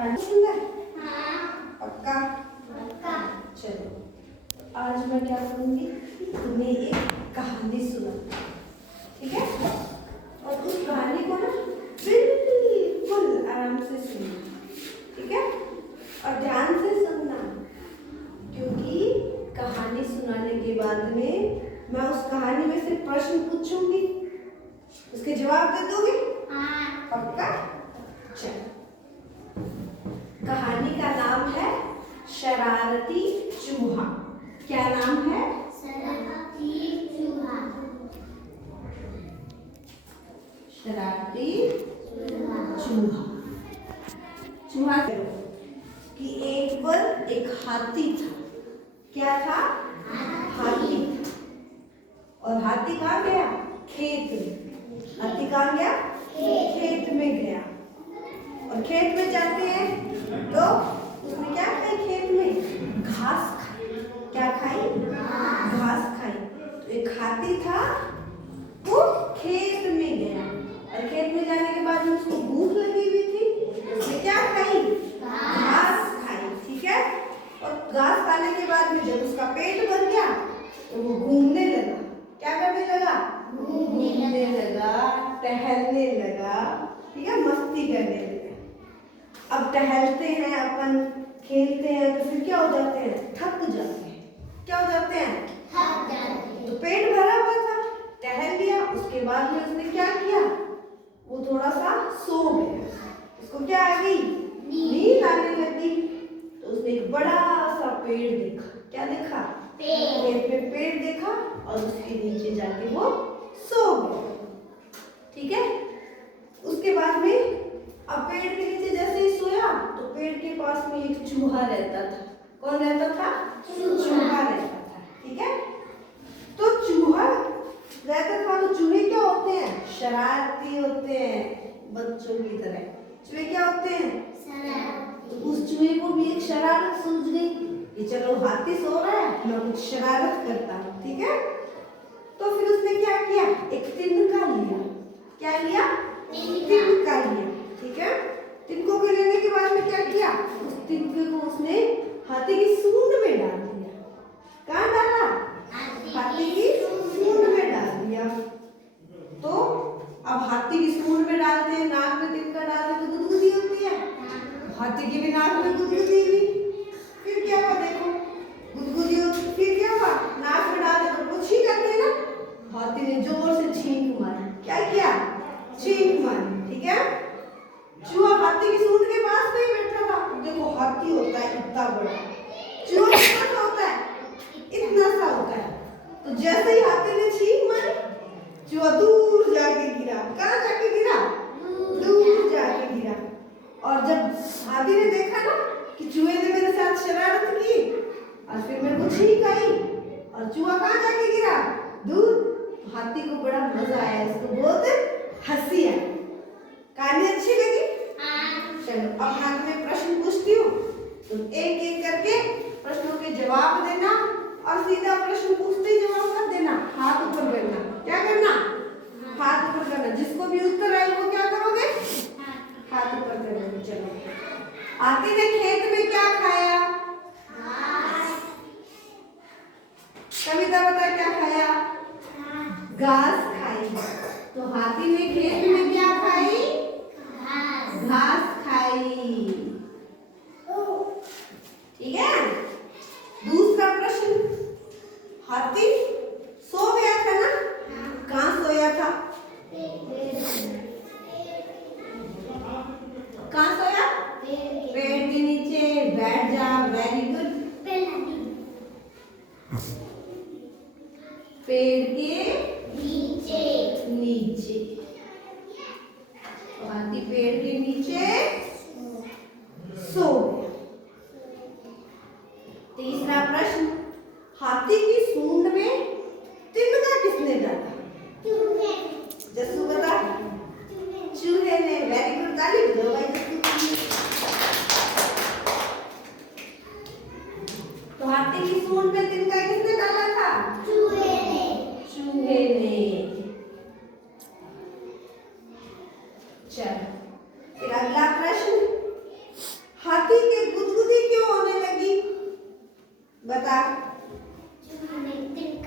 कहानी सुनना है? हाँ। पक्का? पक्का। चलो आज मैं क्या करूँगी, तुम्हें एक कहानी सुना, ठीक है? और उस कहानी को ना बिल्कुल आराम से सुनना, ठीक है? और ध्यान से सुनना, क्योंकि कहानी सुनाने के बाद में मैं उस कहानी में से प्रश्न पूछूंगी, उसके जवाब दे दोगे? हाँ। पक्का? चलो, कहानी का नाम है शरारती चूहा। क्या नाम है? शरारती चूहा। शरारती चूहा। चूहा कि एक बार एक हाथी था। क्या था? हाथी था। और हाथी कहाँ गया? खेत में। हाथी कहाँ गया? खेत में गया। और खेत में जाते हैं तो उसने क्या खाई? खेत में घास खाई। क्या खाई? घास खाई। तो एक हाथी था, वो खेत में गया और खेत में जाने के बाद उसको भूख लगी हुई थी, उसने क्या खाई? घास खाई, ठीक है? और घास खाने के बाद में जब उसका पेट भर गया तो वो घूमने लगा। क्या करने लगा? घूमने लगा, टहलने लगा, ठीक है? मस्ती करने लगा। अब टहलते हैं अपन, खेलते हैं तो फिर क्या हो जाते हैं? थक जाते हैं। क्या हो जाते हैं? थक जाते हैं। तो पेट भरा हुआ था, टहल लिया, उसके बाद में उसने क्या किया? वो थोड़ा सा सो गया। उसको क्या आ गई? नींद आने लगी। तो उसने एक बड़ा सा पेड़ देखा। क्या देखा? पेड़ देखा और उसके नीचे जाके वो सो गया, ठीक है? उसके बाद में अब पेड़ के नीचे जैसे ही सोया तो पेड़ के पास में एक चूहा रहता था। कौन रहता था? चूहा रहता था, ठीक है? तो चूहा रहता था। तो चूहे क्या होते हैं? शरारती होते हैं, बच्चों की तरह। चूहे क्या होते हैं? शरारती। तो उस चूहे को भी एक शरारत सूझ गई कि चलो हाथी सो रहा है, मैं कुछ शरारत करता हूँ, ठीक है? तो फिर उसने क्या किया? एक तिनका लिया। क्या लिया? तिनका लिया, ठीक है? तिनकों को लेने के बाद में क्या किया? उस तिनके को उसने हाथी की सूंड में डाल दिया। कहाँ डाला? हाथी की सूंड में डाल दिया। तो अब हाथी की सूंड में डालते हैं, नाक में तिनका डालते तो गुदगुदी होती है। हाथी की भी नाक में गुदगुदी हुई। फिर क्या हुआ? देखो, गुदगुदी होती, फिर क्या हुआ? नाक में डाले तो वो छींकते हैं ना। हाथी ने जोर से छींक मारी। क्या किया? छींक मारी, ठीक है? चूहा हाथी की सूंड के पास नहीं बैठा था। देखो, हाथी होता है इतना बड़ा, चूहा कितना सा होता है? इतना सा होता है। तो जैसे ही हाथी ने छींक मारी, चूहा दूर जाके गिरा। कहाँ जाके गिरा? दूर जाके गिरा। और जब हाथी ने देखा ना कि चूहे ने मेरे साथ शरारत की और फिर मेरे को छींक आई और चूहा कहाँ जाके गिरा? दूर। तो हाथी को बड़ा मजा आया, इसको बहुत हंसी आई। कहानी अच्छी लगी? चलो अब मैं तुम्हें प्रश्न पूछती हूँ, तुम एक एक करके प्रश्नों के जवाब देना और सीधा प्रश्न पूछते ही जवाब कर देना। हाथ ऊपर करना। क्या करना? हाथ ऊपर करना। जिसको भी उत्तर आए वो क्या करोगे? हाथ ऊपर करोगे। चलो, हाथी ने खेत में क्या खाया? कविता बता, क्या खाया? घास खाई। तो हाथी ने खेत में क्या खाई? घास खाई, ठीक है? दूसरा प्रश्न, हाथी सो गया था ना? कहाँ सोया था? कहाँ सोया? पेड़ के नीचे। बैठ जा, वेरी गुड। पेड़ के नीचे। तो हाथी पेड़ के नीचे सो गया। तीसरा प्रश्न, हाथी की सूंड में तिनका किसने डाला? जस्सू बता। चूहे ने। वेरी गुड, ताली बजाओ भाई जस्सू के लिए। तो हाथी की सूंड में तिनका किसने डाला था? चूहे ने। चलो, फिर अगला प्रश्न, बता। चूहे ने तिल